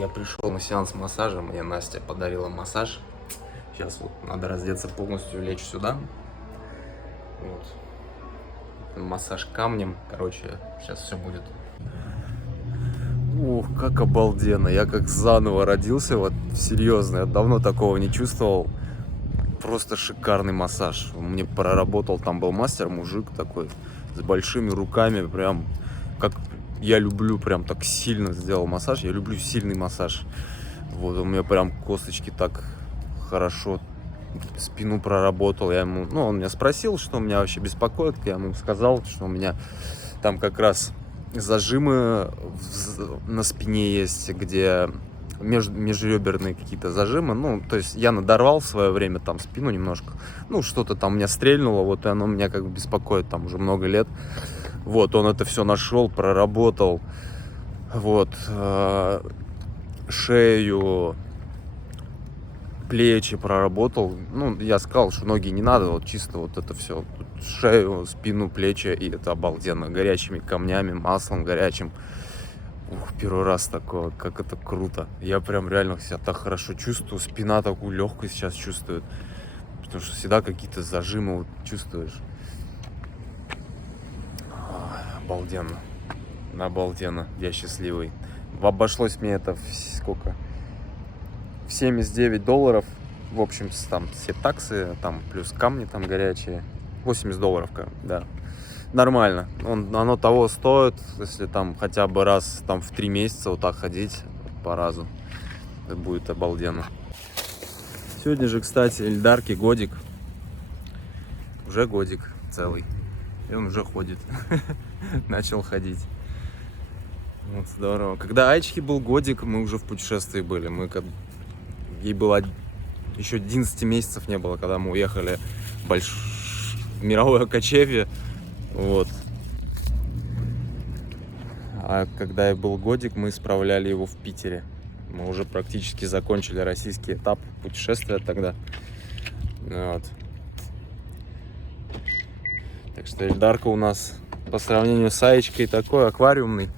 Я пришел на сеанс массажа, мне Настя подарила массаж. Сейчас вот надо раздеться полностью, лечь сюда. Вот. Массаж камнем, короче, сейчас все будет. Ух, как обалденно, я как заново родился, вот серьезно, я давно такого не чувствовал. Просто шикарный массаж. Мне проработал, там был мастер, мужик такой, с большими руками, прям как я люблю, прям так сильно сделал массаж. Я люблю сильный массаж. Вот у меня прям косточки так хорошо, спину проработал. Я ему, он меня спросил, что меня вообще беспокоит. Я ему сказал, что у меня там как раз зажимы на спине есть, где межреберные какие-то зажимы. То есть я надорвал в свое время там спину немножко. Что-то там у меня стрельнуло, вот и оно меня как бы беспокоит там уже много лет. Вот, он это все нашел, проработал. Вот, шею, плечи проработал. Я сказал, что ноги не надо, вот чисто вот это все. Шею, спину, плечи, и это обалденно. Горячими камнями, маслом горячим. Ух, первый раз такое, как это круто. Я прям реально себя так хорошо чувствую. Спина такую легкость сейчас чувствует. Потому что всегда какие-то зажимы вот чувствуешь. Обалденно. Обалденно. Я счастливый. Обошлось мне это сколько? В $79. В общем, там все таксы, там плюс камни там горячие. $80, да. Нормально. Оно того стоит, если там хотя бы раз там в 3 месяца вот так ходить по разу. Это будет обалденно. Сегодня же, кстати, Эльдарке годик. Уже годик целый. И он уже ходит. Начал ходить. Вот здорово. Когда Айчке был годик, мы уже в путешествии были. Ей было еще 11 месяцев не было, когда мы уехали в мировое кочевье. Вот. А когда я был годик, мы справляли его в Питере. Мы уже практически закончили российский этап путешествия тогда. Вот. Так что Эльдарка у нас по сравнению с Аечкой такой аквариумный.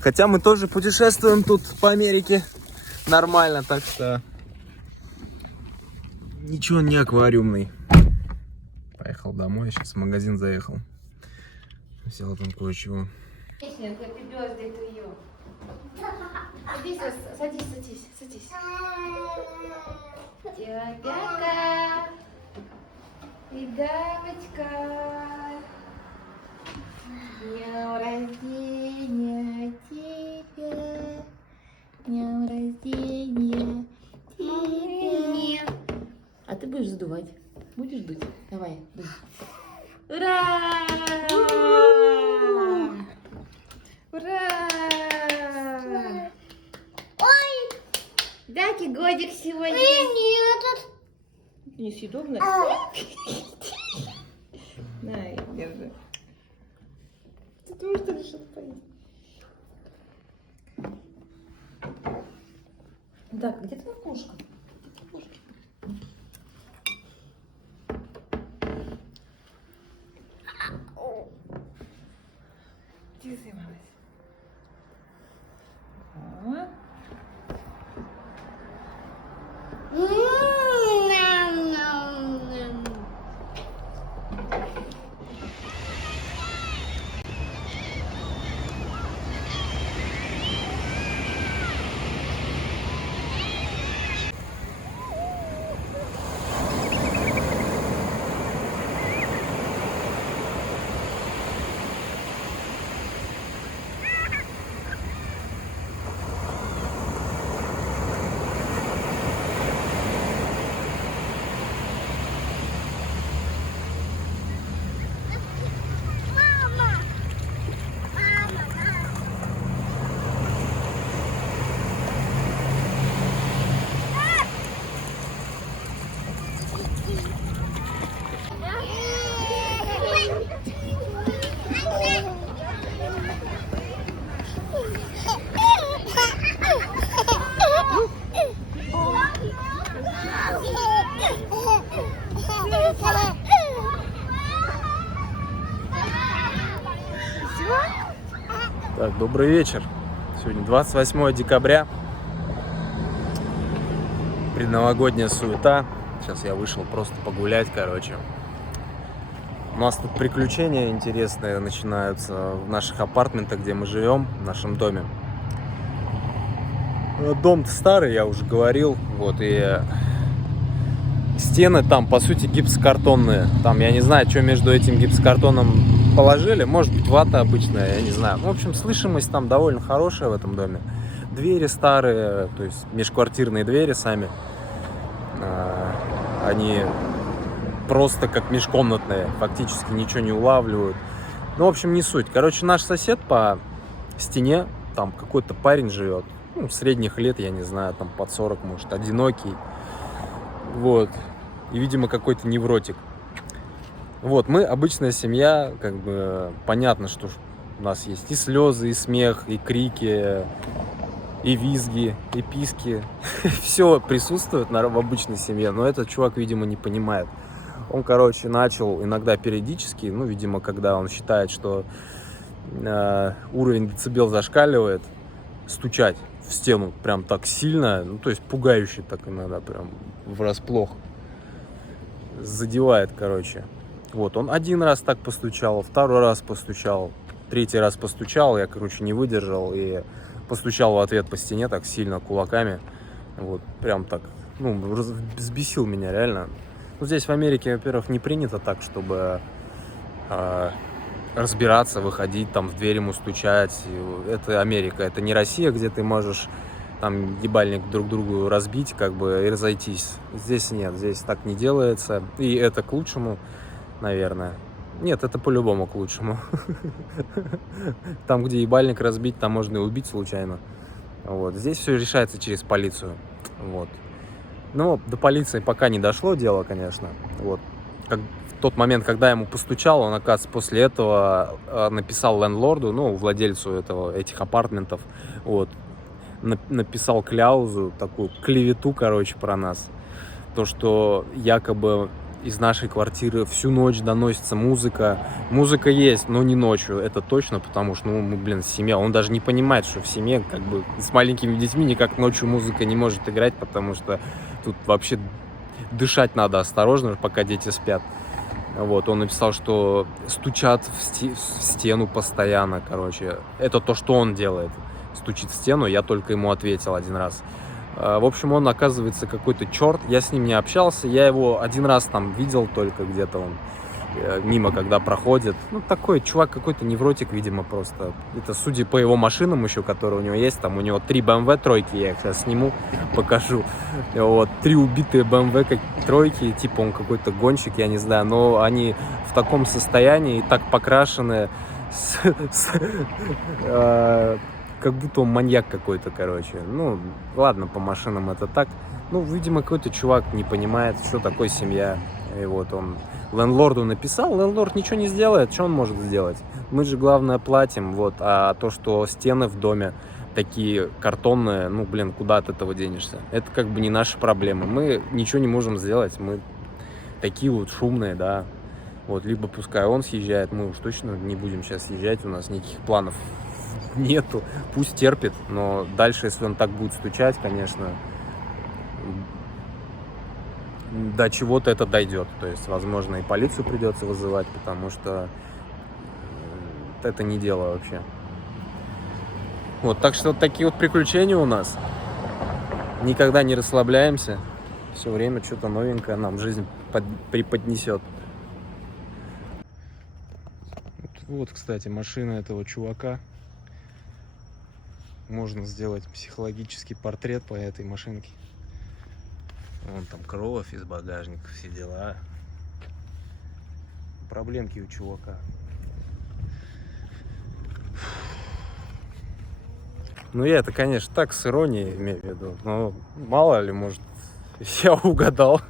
Хотя мы тоже путешествуем тут по Америке нормально, так что ничего не аквариумный. Поехал домой, сейчас в магазин заехал. Взял там кое-чего. Садись. Тётяка. И дамочка. Днём рождения тебе. Днём рождения тебе. А ты будешь задувать? Будешь дуть? Давай, дуй. Ура! Ура! Ой! Даки годик сегодня. Нет. Несъедобно? На, держи. Ты тоже что решил поесть? Так, где твоя кошка? Где занималась? Вот. Так, добрый вечер. Сегодня 28 декабря. Предновогодняя суета. Сейчас я вышел просто погулять, короче. У нас тут приключения интересные начинаются в наших апартментах, где мы живем, в нашем доме. Дом-то старый, я уже говорил. Вот, и стены там, по сути, гипсокартонные. Там, я не знаю, что между этим гипсокартоном положили. Может быть, вата обычная, я не знаю. В общем, слышимость там довольно хорошая в этом доме. Двери старые, то есть межквартирные двери сами. Они просто как межкомнатные, фактически ничего не улавливают. Ну, в общем, не суть. Короче, наш сосед по стене, там какой-то парень живет. Ну, средних лет, я не знаю, там под 40, может, одинокий. Вот. И, видимо, какой-то невротик. Вот, мы обычная семья, как бы понятно, что у нас есть и слезы, и смех, и крики, и визги, и писки. Все присутствует в обычной семье, но этот чувак, видимо, не понимает. Он, короче, начал иногда периодически, ну, видимо, когда он считает, что уровень децибел зашкаливает, стучать в стену прям так сильно, ну, то есть пугающе так иногда, прям врасплох. Задевает, короче. Вот, он один раз так постучал, второй раз постучал, третий раз постучал, я, короче, не выдержал и постучал в ответ по стене так сильно кулаками. Вот, прям так, ну, взбесил меня реально. Ну, здесь в Америке, во-первых, не принято так, чтобы разбираться, выходить, там, в дверь ему стучать. Это Америка, это не Россия, где ты можешь там ебальник друг другу разбить, как бы, и разойтись. Здесь нет, здесь так не делается. И это к лучшему, наверное. Нет, это по-любому к лучшему. Там, где ебальник разбить, там можно и убить случайно. Вот. Здесь все решается через полицию. Вот. Но до полиции пока не дошло дело, конечно. Вот. Как в тот момент, когда я ему постучал, он, оказывается, после этого написал лендлорду, ну, владельцу этих апартментов, вот, написал кляузу, такую клевету, короче, про нас. То, что якобы из нашей квартиры всю ночь доносится музыка. Музыка есть, но не ночью, это точно, потому что, ну, мы, блин, семья. Он даже не понимает, что в семье, как бы, с маленькими детьми никак ночью музыка не может играть, потому что тут вообще дышать надо осторожно, пока дети спят. Вот, он написал, что стучат в стену постоянно, короче. Это то, что он делает. Стучит в стену, я только ему ответил один раз. В общем, он, оказывается, какой-то черт. Я с ним не общался. Я его один раз там видел только где-то, он мимо когда проходит. Ну, такой чувак, какой-то невротик, видимо, просто. Это судя по его машинам еще, которые у него есть. Там у него 3 BMW тройки, я их сейчас сниму, покажу. Вот, 3 убитые BMW тройки, типа он какой-то гонщик, я не знаю. Но они в таком состоянии и так покрашены, как будто он маньяк какой-то, короче. Ну, ладно, по машинам это так. Ну, видимо, какой-то чувак не понимает, что такое семья. И вот он лендлорду написал, лендлорд ничего не сделает, что он может сделать? Мы же, главное, платим, вот. А то, что стены в доме такие картонные, ну, блин, куда от этого денешься? Это как бы не наши проблемы. Мы ничего не можем сделать, мы такие вот шумные, да. Вот, либо пускай он съезжает, мы уж точно не будем сейчас съезжать, у нас никаких планов нету, пусть терпит, но дальше, если он так будет стучать, конечно, до чего-то это дойдет. То есть, возможно, и полицию придется вызывать, потому что это не дело вообще. Вот, так что вот такие вот приключения у нас. Никогда не расслабляемся. Все время что-то новенькое нам жизнь преподнесет. Вот, кстати, машина этого чувака. Можно сделать психологический портрет по этой машинке. Вон там кровь из багажника, все дела. Проблемки у чувака. Ну, я это, конечно, так с иронией имею в виду. Но мало ли, может, я угадал.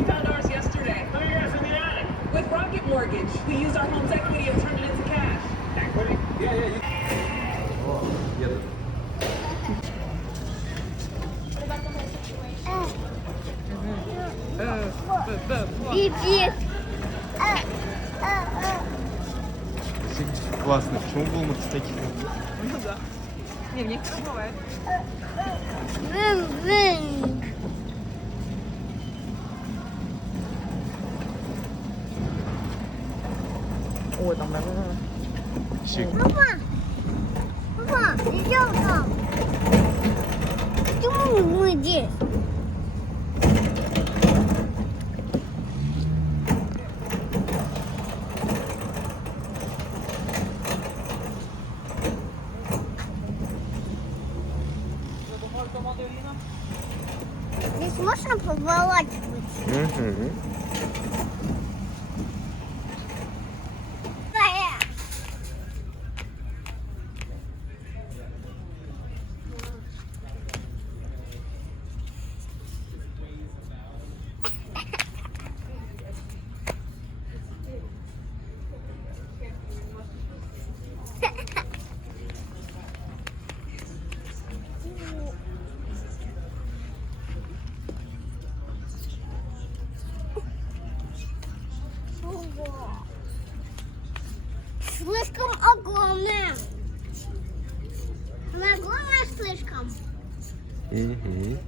We found ours yesterday. Oh, yes, in the attic. With Rocket Mortgage, we used our home's equity and turned it into cash. Equity? Yeah. Привет. Классно. Почему был таких? Ну да. Не, в некоторых бывает. Вын-вын. Ой, там, наверное. Щик. Папа, идем там. Почему мы здесь? Здесь можно поворачивать? Угу. Слишком огромная. Она огромная слишком. Угу.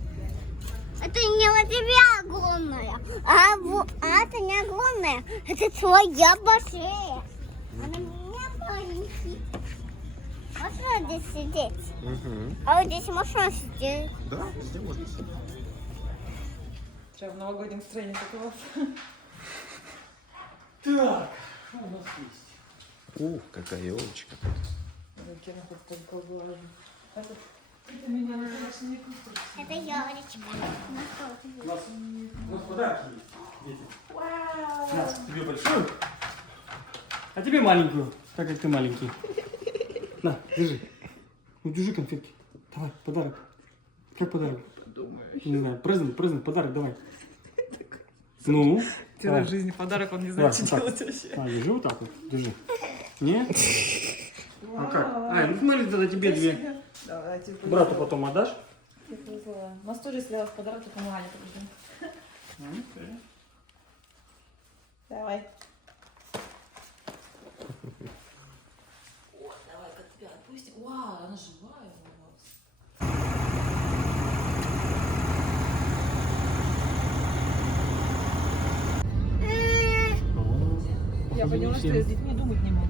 Это не у тебя огромная, а это не огромная. Это твоя большая. Она меня маленький. Можно здесь сидеть? Угу. А вот здесь можно сидеть? Да, везде можно сидеть. Сейчас в новогоднем настроении как у вас. Так, что у нас есть? Какая елочка. Руки на хоть только глажу. Это меня на конечно не купишь. Это елочка. У нас подарки есть, дети. Нас, тебе большую, а тебе маленькую, так как ты маленький. На, держи. Ну, держи конфетки. Давай, подарок. Как подарок? Думаешь. Не знаю, презент, подарок, давай. Ну? Целая жизнь подарок, он не знает, что делать вообще. Держи вот так вот, держи. Не? А как? Ну смотри, тогда тебе две. Давай, типа. Брату потом отдашь? Я повезла. У нас тоже, если я в подарок, только Аня подожди. Давай. О, давай-ка тебя отпустим. Вау, она живая у вас. Я поняла, что я с детьми думать не могу.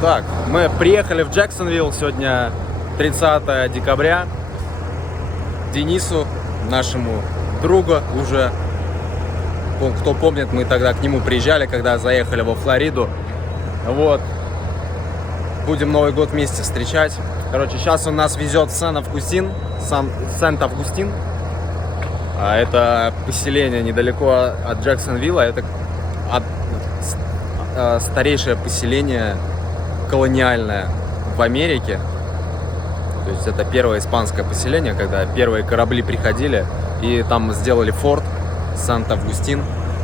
Так, мы приехали в Джексонвилл сегодня 30 декабря. Денису, нашему другу уже, кто помнит, мы тогда к нему приезжали, когда заехали во Флориду. Вот. Будем Новый год вместе встречать. Короче, сейчас он нас везет в Сент-Августин. А это поселение недалеко от Джексонвилла. Это старейшее поселение колониальное в Америке. То есть это первое испанское поселение, когда первые корабли приходили и там сделали форт Сант-Августин.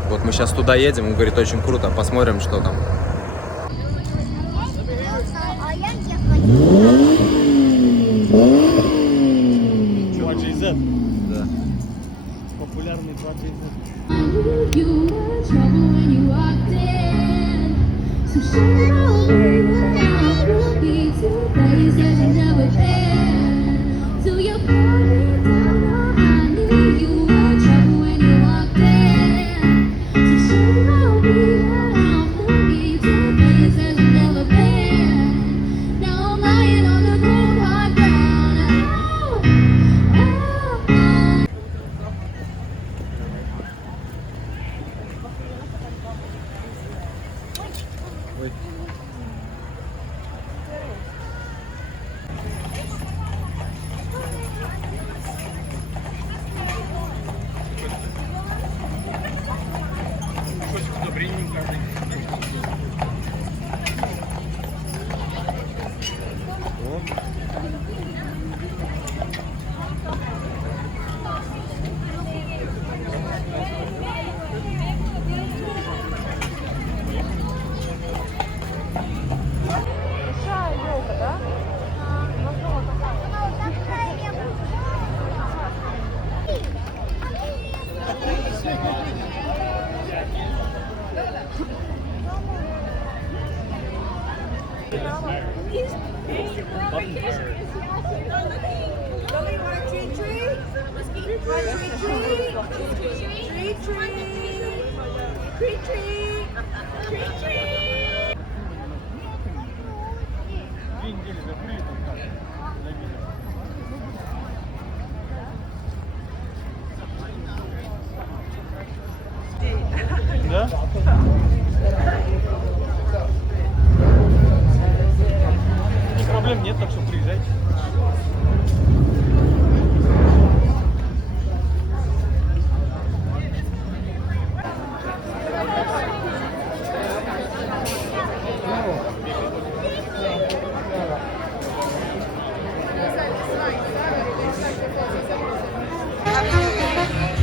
Вот мы сейчас туда едем, он говорит, очень круто, посмотрим, что там. А я не хочу. 2GZ. Да. Популярный 2GZ. You were trouble when you walked in. So show me what I will be to place that you never been. So you brought me down on my knee. You were trouble when you walked in. So show me what I will be to place that you never been. Now I'm lying on the cold hard ground. Oh, oh, oh. Да? Проблем нет, так что приезжайте.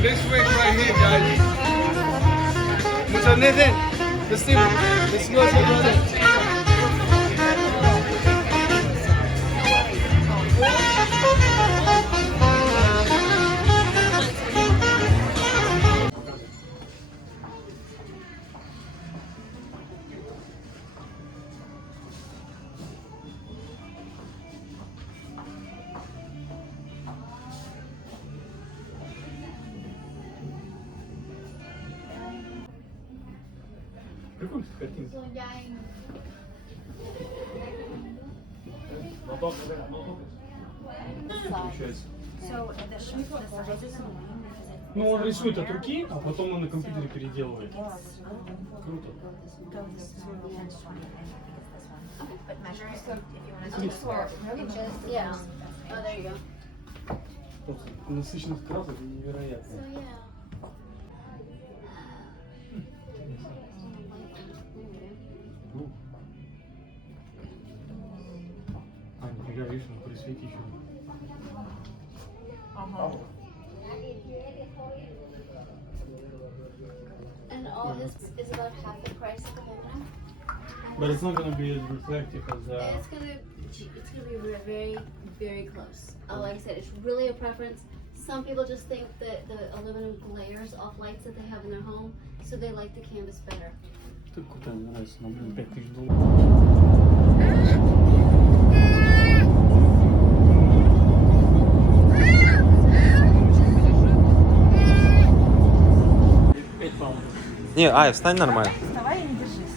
Let's wait right here, guys. Mucho Nathan. Let's see. Let's go, brother. Прикольно, картинка. Получается. Ну, он рисует от руки, а потом он на компьютере переделывает. Круто. Просто насыщенность красок невероятная. А, нифига, видишь, он при свете еще. And all this is about half the price of aluminum. But it's not gonna be as reflective as It's gonna be very, very close. Like I said, it's really a preference. Some people just think that the aluminum glares off lights that they have in their home, so they like the canvas better. Ты куда нравится, но, блин, 5000 долларов. Не, Ай, встань нормально. Вставай и не держись.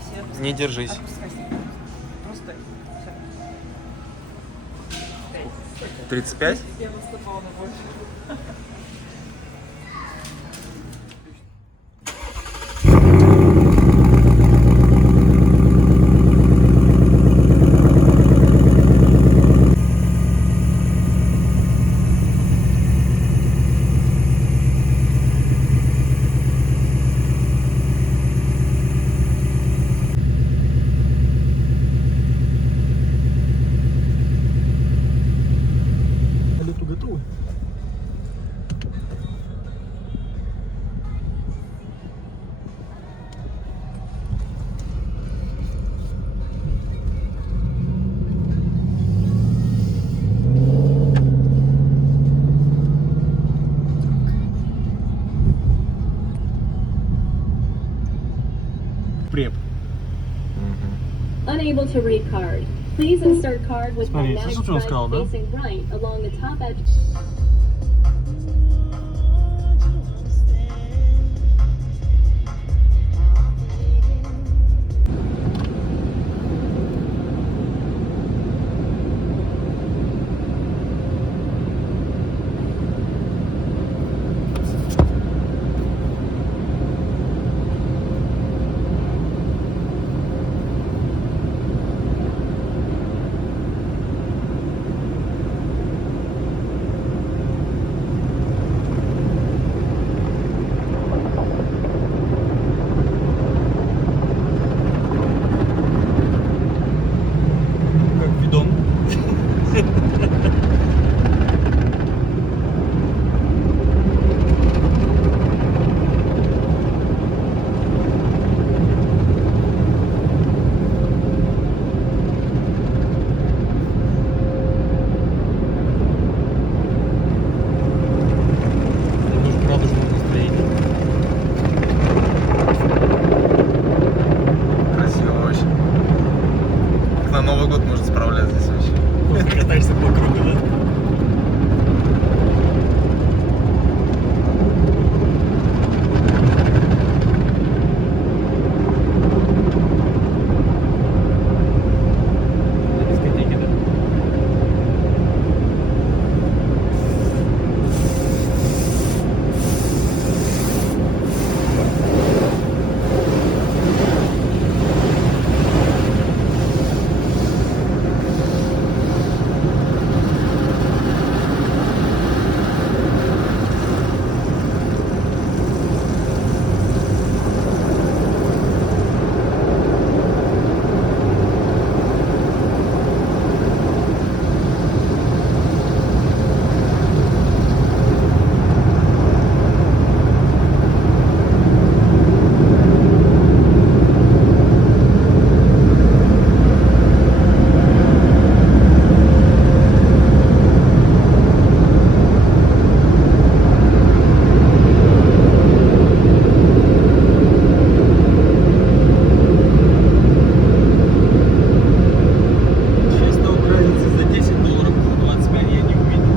Вставай. Все, Не держись. опускайся. Просто все. 35? Я наступала на больше. Лету готовы? Преп. Unable to read card. Please insert card with Смотри, magnetic слышишь, что он thread сказал, да? facing right along the top edge. Новый год можно справлять здесь вообще. Катаешься по кругу, да? Дискотеки, да? Честно, украинцы за $10 уже 25 я не увидел.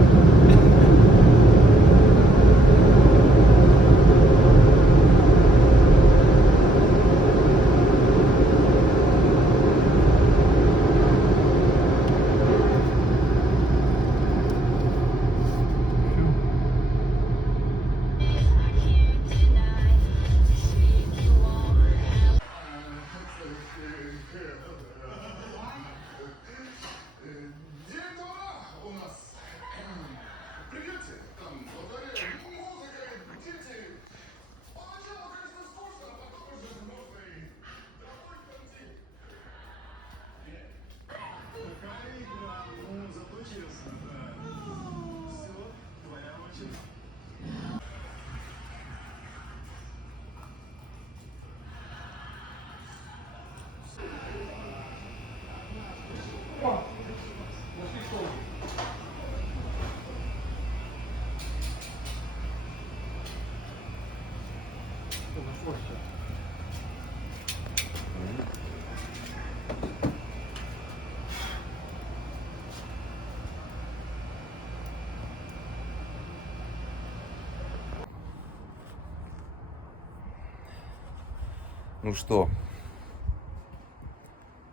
Ну что,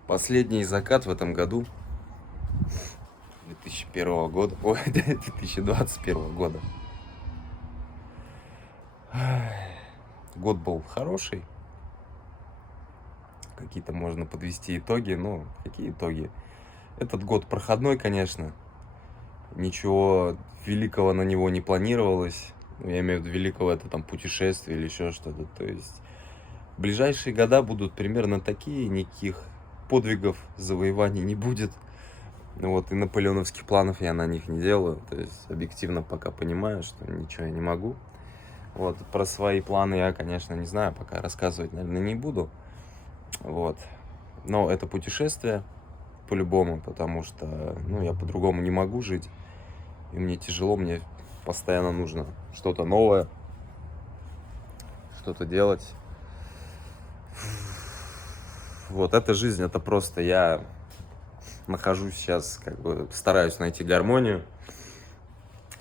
последний закат в этом году, 2001 года, ой, 2021 года. Год был хороший. Какие-то можно подвести итоги, но какие итоги? Этот год проходной, конечно. Ничего великого на него не планировалось. Я имею в виду великого, это там путешествие или еще что-то. То есть ближайшие года будут примерно такие, никаких подвигов, завоеваний не будет. Вот, и наполеоновских планов я на них не делаю. То есть объективно пока понимаю, что ничего я не могу. Вот, про свои планы я, конечно, не знаю, пока рассказывать, наверное, не буду. Вот. Но это путешествие по-любому, потому что, ну, я по-другому не могу жить. И мне тяжело, мне постоянно нужно что-то новое, что-то делать. Вот, эта жизнь, это просто я нахожусь сейчас, как бы стараюсь найти гармонию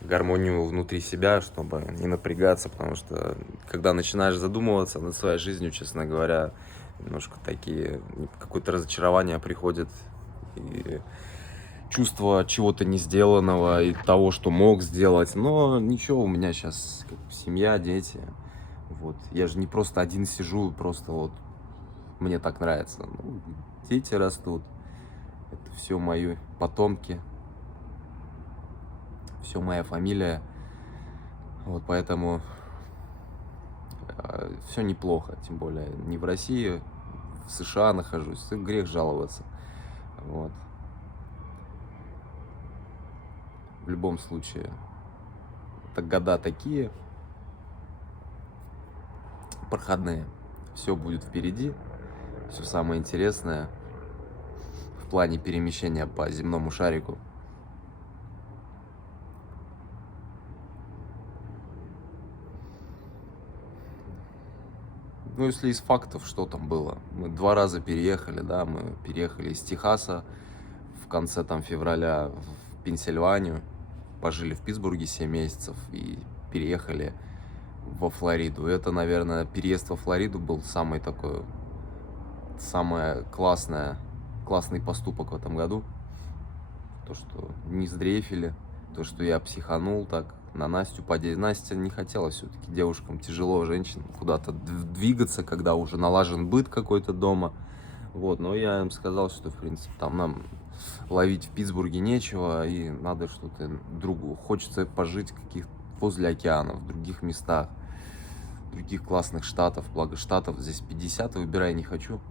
внутри себя, чтобы не напрягаться, потому что когда начинаешь задумываться над своей жизнью, честно говоря, немножко такие, какое-то разочарование приходит, и чувство чего-то не сделанного, и того, что мог сделать, но ничего, у меня сейчас семья, дети, вот, я же не просто один сижу, просто вот, мне так нравится, ну, дети растут, это все мои потомки, все моя фамилия, вот, поэтому все неплохо, тем более не в России, в США нахожусь, грех жаловаться, вот. В любом случае, это года такие проходные, все будет впереди, все самое интересное в плане перемещения по земному шарику. Ну, если из фактов, что там было. Мы 2 раза переехали, да, мы переехали из Техаса в конце там февраля в Пенсильванию, пожили в Питтсбурге 7 месяцев и переехали во Флориду. Это, наверное, переезд во Флориду был самый такой, классный поступок в этом году. То, что не сдрейфили, то, что я психанул так, на Настю подействовал. Настя не хотела все-таки, девушкам тяжело, женщинам, куда-то двигаться, когда уже налажен быт какой-то дома. Вот, но я им сказал, что, в принципе, там нам ловить в Питтсбурге нечего, и надо что-то другу. Хочется пожить возле океана, в других местах, других классных штатов. Благо штатов здесь 50, выбирай не хочу.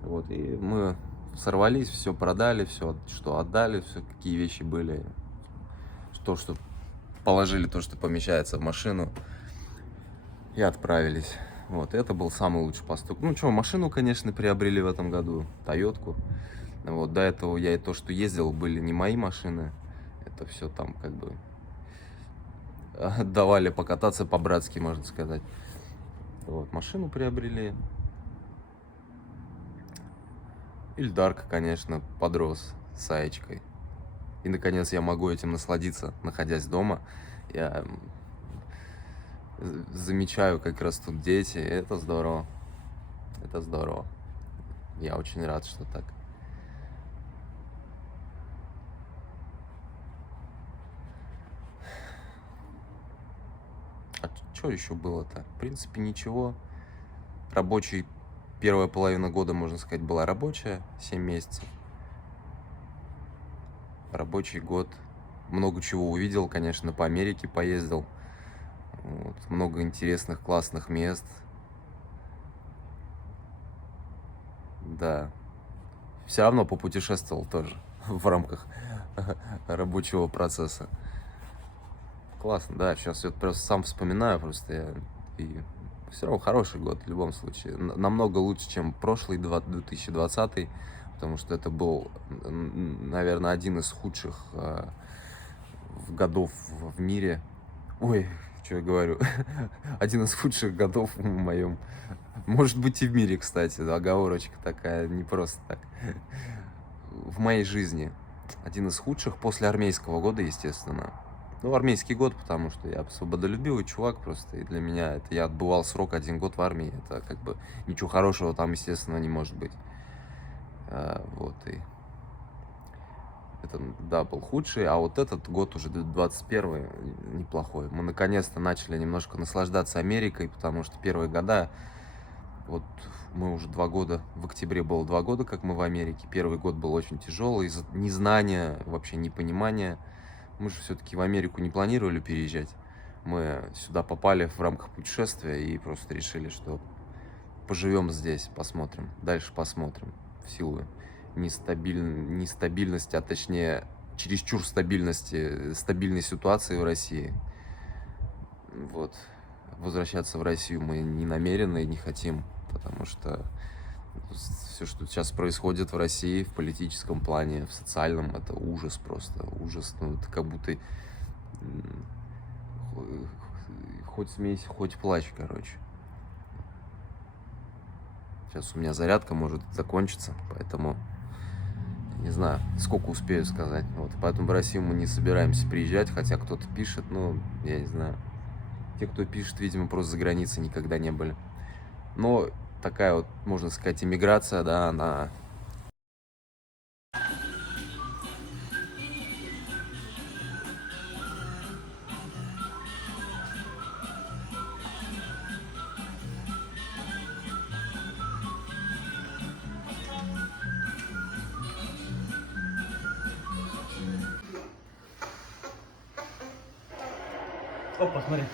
Вот, и мы сорвались, все продали, все, что отдали, все, какие вещи были, что положили, то, что помещается в машину, и отправились. Вот, это был самый лучший поступок. Ну что, машину, конечно, приобрели в этом году, Тойотку. Вот, до этого я и то, что ездил, были не мои машины. Это все там как бы давали покататься по-братски, можно сказать. Вот, машину приобрели. Ильдарка, конечно, подрос с Аечкой. И, наконец, я могу этим насладиться, находясь дома. Я замечаю, как растут дети. Это здорово. Это здорово. Я очень рад, что так. А что еще было-то? В принципе, ничего. Первая половина года, можно сказать, была рабочая, 7 месяцев. Рабочий год. Много чего увидел, конечно, по Америке поездил. Вот, много интересных, классных мест. Да. Все равно попутешествовал тоже в рамках рабочего процесса. Классно, да. Сейчас я просто сам вспоминаю, и все равно хороший год в любом случае. Намного лучше, чем прошлый 2020, потому что это был, наверное, один из худших годов в мире. Ой, что я говорю? Один из худших годов в моем... Может быть, и в мире, кстати. Оговорочка такая, не просто так. В моей жизни. Один из худших после армейского года, естественно. Ну, армейский год, потому что я свободолюбивый чувак просто. И для меня это... Я отбывал срок 1 год в армии. Это как бы ничего хорошего там, естественно, не может быть. Вот, и... Это, да, был худший, а вот этот год уже 21-й неплохой. Мы наконец-то начали немножко наслаждаться Америкой, потому что первые года, вот мы уже 2 года, в октябре было 2 года, как мы в Америке. Первый год был очень тяжелый, из-за незнания, вообще непонимания. Мы же все-таки в Америку не планировали переезжать. Мы сюда попали в рамках путешествия и просто решили, что поживем здесь, посмотрим, дальше посмотрим, в силу нестабильности, а точнее чересчур стабильной ситуации в России. Вот. Возвращаться в Россию мы не намерены и не хотим, потому что все, что сейчас происходит в России в политическом плане, в социальном, это ужас просто, ужас. Ну, это как будто хоть смейся, хоть плачь, короче. Сейчас у меня зарядка может закончиться, поэтому не знаю, сколько успею сказать. Вот, поэтому в Россию мы не собираемся приезжать, хотя кто-то пишет, ну, я не знаю. Те, кто пишет, видимо, просто за границей никогда не были. Но такая вот, можно сказать, иммиграция, да, она... Опа, смотри.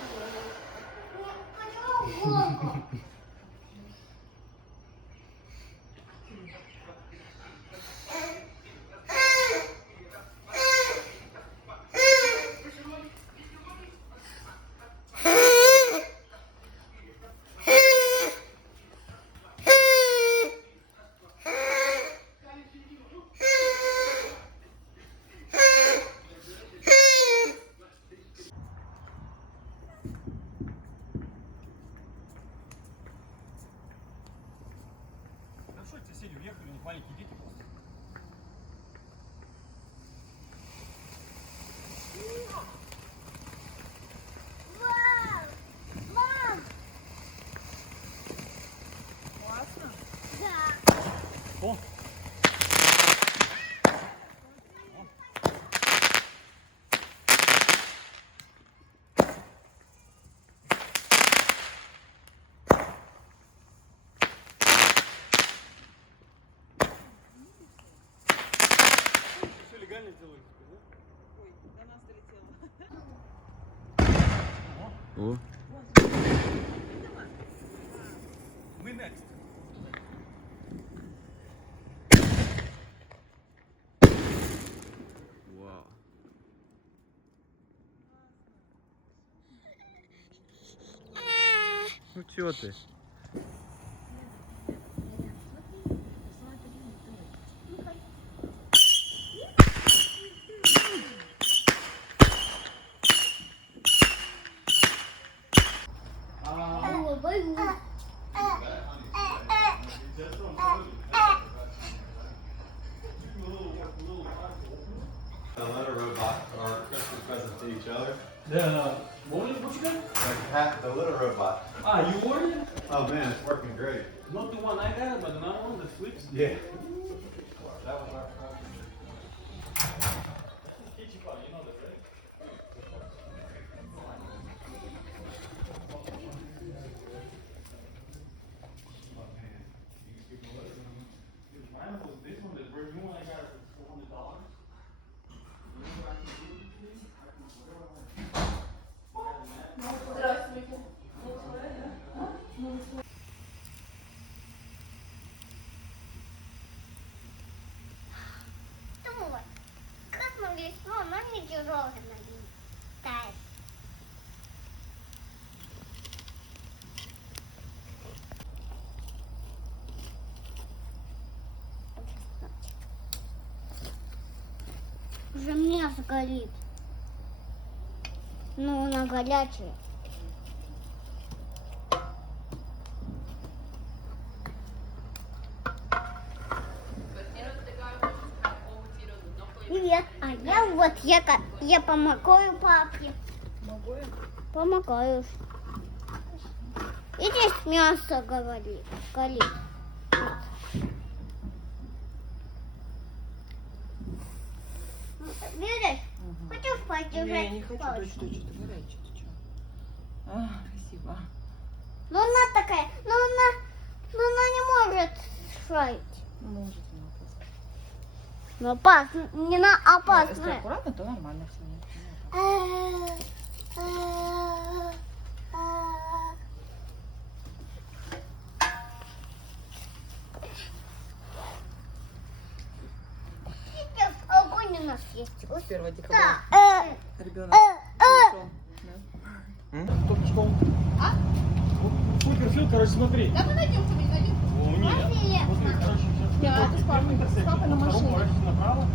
Соседи уехали, у них маленькие дети просто. О. Все легально сделали, да? Ой, до нас долетело. О. Мы next. Вау. Ну чё ты? A little robot for our Christmas present to each other. Да. What you got? The little robot. Ah, you ordered it? Oh man, it's working great. Not the one I got, but another one that flips. Yeah. That was our Ichiban, you know that, right? Mine was this one, the brand new one I got for $400. You know what I can do with this? I can do whatever I want. Вот. Как могли, но оно не тяжелое тает. Уже мясо горит. Ну, она горячая. Привет. А я вот, я помогаю папе. Помогаю. И здесь мясо горит. Видишь? Хочешь подержать? Не, я не хочу, палочку? дочь, что-то горячее. Ты что? А, красиво. Ну она такая, но она не может шарить. Может, она просто. Ну опасно, не на Если опасно. аккуратно, то нормально все. Сейчас огонь у нас есть. 1 декабря. Да. Ребенок пришел. Да. Кто пришел? А? Суперфил, короче, смотри. Да мы найдем, что мы найдем. О, нет. Смотри, короче, сейчас. Да, это с папой. С папой на машине. Поворачивайся направо.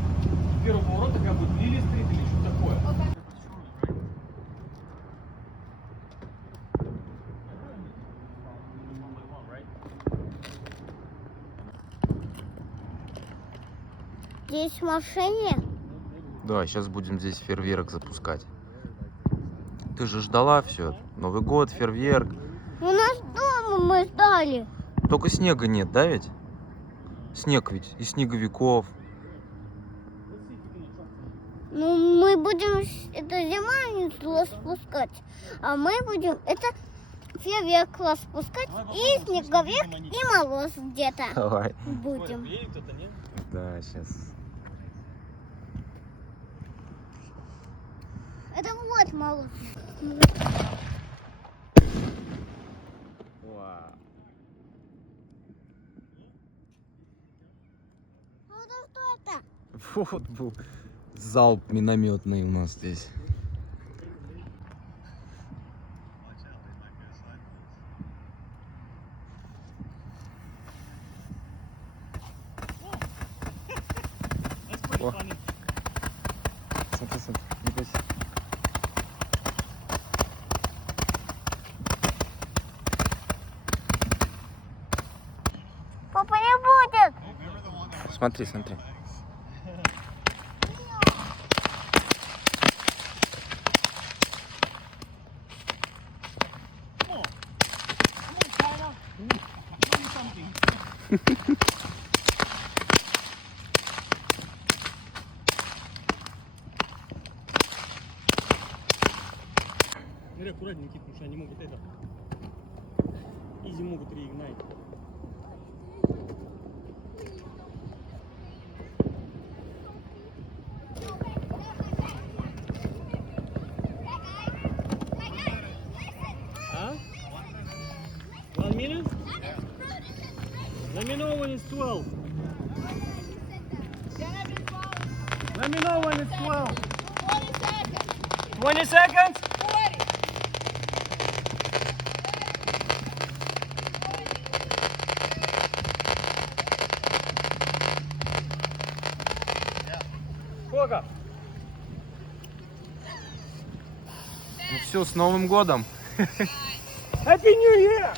Первый поворот, как бы Лили стоит или что такое. Здесь в машине? Да, сейчас будем здесь фейерверк запускать. Ты же ждала все. Новый год, фейерверк. У нас дома мы ждали. Только снега нет, да ведь? Снег ведь и снеговиков. Ну, мы будем это зима спускать, а мы будем это фейерверк спускать и снеговик и мороз где-то Давай. будем. Кто-то, нет? Да, сейчас. Это вот мороз. Ну это что это? Вот был залп минометный у нас здесь. О. Смотри, смотри, не бойся. Папа не будет. Смотри, смотри. аккуратненько, потому что они могут это... Изи могут реигнать. А? 1 minute? Let me know when it's 12. Let me know when it's 12. 20 seconds? Сколько? Ну все, с Новым годом! Happy New Year!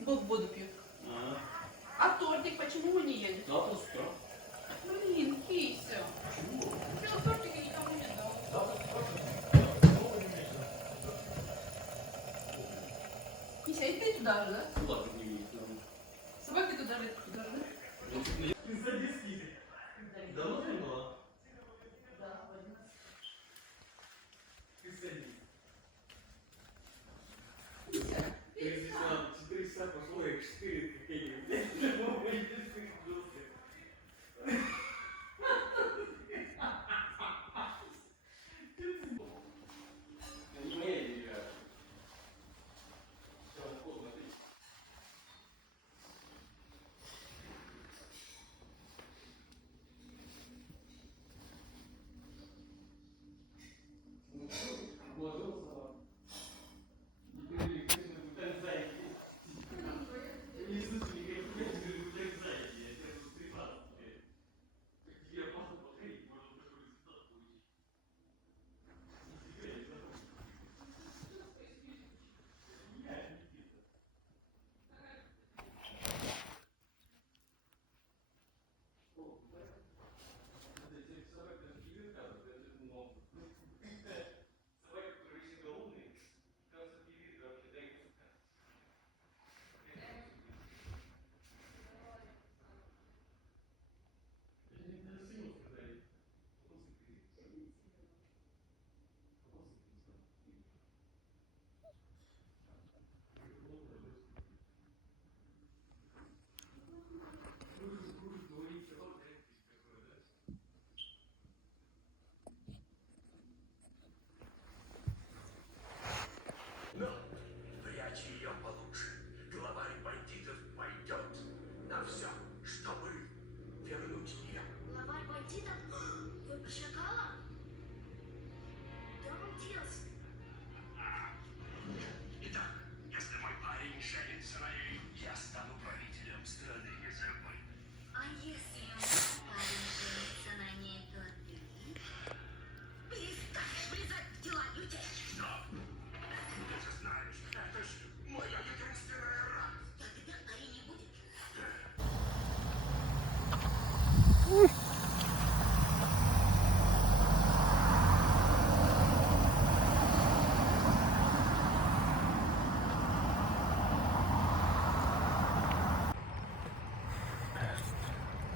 Бог воду пьет. А тортик почему вы не едете? Завтра с утра. Блин, Кися. Почему тортика никому не дал? Кися, и ты туда же, да? Куда ты не видишь? Собаки туда же, туда же. Ты садись, Киса. Давно ты была? Да, ладно. Ты садись. Кися, 4 часа пошло, и 4 какие-нибудь.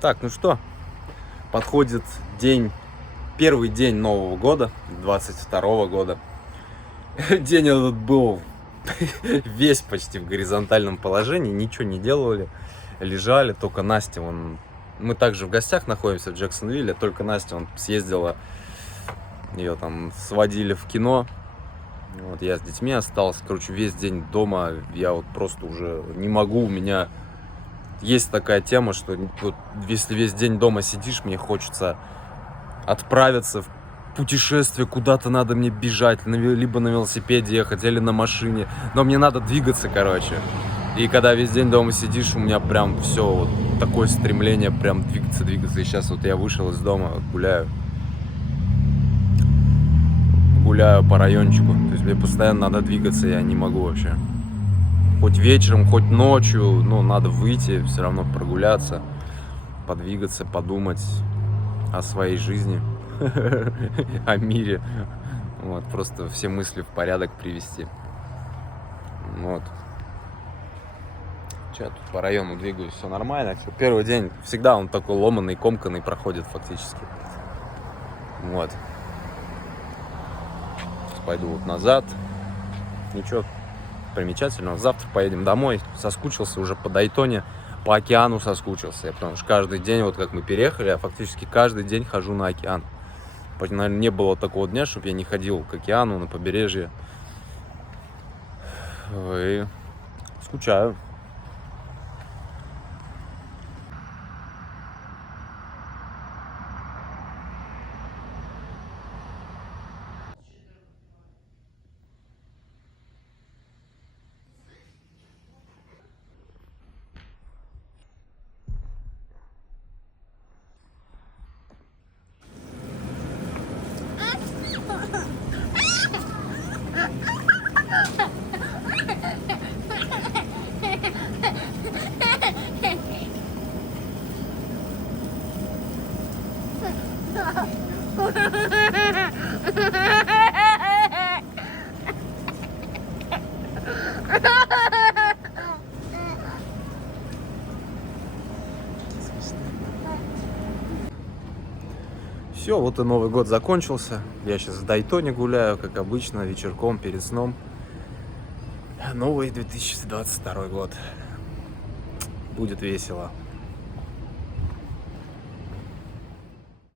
Так, ну что, подходит первый день Нового года, 22 года. День этот был весь почти в горизонтальном положении, ничего не делали, лежали, только Настя, мы также в гостях находимся в Джексонвилле, только Настя, съездила, ее там сводили в кино, вот, я с детьми остался, короче, весь день дома, я вот просто уже не могу, у меня есть такая тема, что вот если весь день дома сидишь, мне хочется отправиться в путешествие, куда-то надо мне бежать, либо на велосипеде ехать, или на машине, но мне надо двигаться, короче. И когда весь день дома сидишь, у меня прям все, вот такое стремление прям двигаться. И сейчас вот я вышел из дома, вот гуляю по райончику, то есть мне постоянно надо двигаться, я не могу вообще. Хоть вечером, хоть ночью, ну, надо выйти, все равно прогуляться, подвигаться, подумать о своей жизни, о мире. Вот, просто все мысли в порядок привести. Вот. Че, я тут по району двигаюсь, все нормально. Первый день всегда он такой ломаный, комканный проходит фактически. Вот. Сейчас пойду вот назад. Ничего примечательного. Завтра поедем домой. Соскучился уже по Дайтоне, по океану соскучился. Потому что каждый день, вот как мы переехали, я фактически каждый день хожу на океан. Наверное, не было такого дня, чтобы я не ходил к океану, на побережье. И скучаю. Все, вот и Новый год закончился. Я сейчас в Дайтоне гуляю, как обычно, вечерком перед сном. Новый 2022 год. Будет весело.